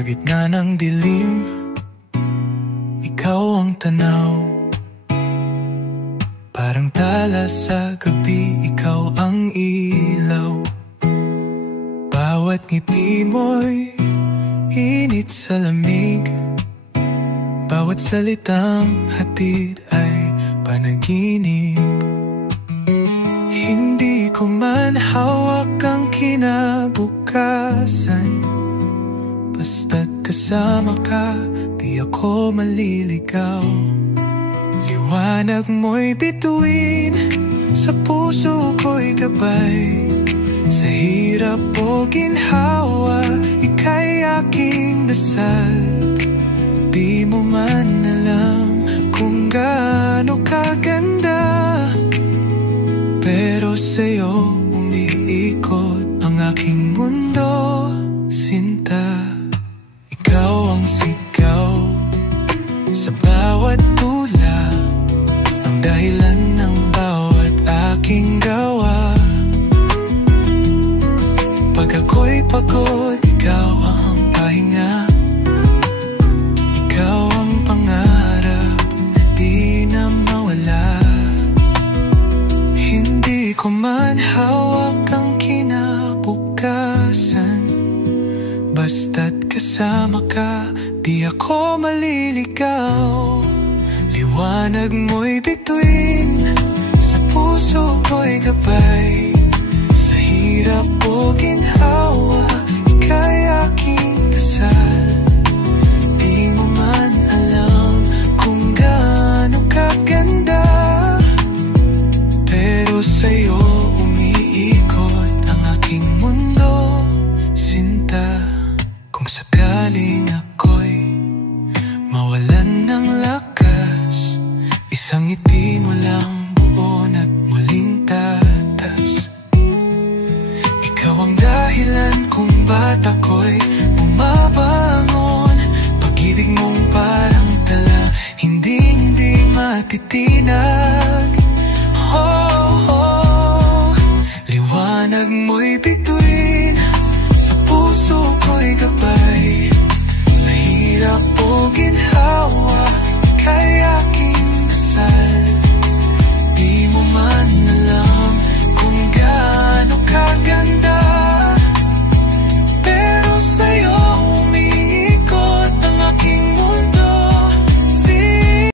Sa gitna ng dilim, ikaw ang tanaw. Parang tala sa gabi, ikaw ang ilaw. Bawat ngiti mo'y init sa lamig. Bawat salitang hatid ay panaginip. Hindi ko man hawak ang kinabukasan. Basta't kasama ka, di ako maliligaw. Liwanag mo'y bituin, sa puso ko'y gabay. Sa hirap o ginhawa, ika'y aking dasal. Di mo man alam kung gaano kaganda, pero sa'yo umiikot ang aking mundo, sinta. Ikaw ang sigaw sa bawat tula, ang dahilan ng bawat aking gawa. Pag ako'y pagod, ikaw ang pahinga. Ikaw ang pangarap na di na mawala. Hindi ko man hawak ang kinabukasan. Basta't kasama ka, di ako maliligaw. Liwanag mo'y bituin, sa puso ko'y gabay. Sa hirap o ginhawa, ika'y aking dasal. Di mo man alam kung gaano kaganda, pero sa'yo umiikot ang aking mundo, sinta. Kung sakaling ako'y mawalan ng lakas, isang ngiti mo lang buon at muling tatas. Ikaw ang dahilan kung ba't ako'y bumabangon. Pag-ibig mong parang tala, hindi matitinag.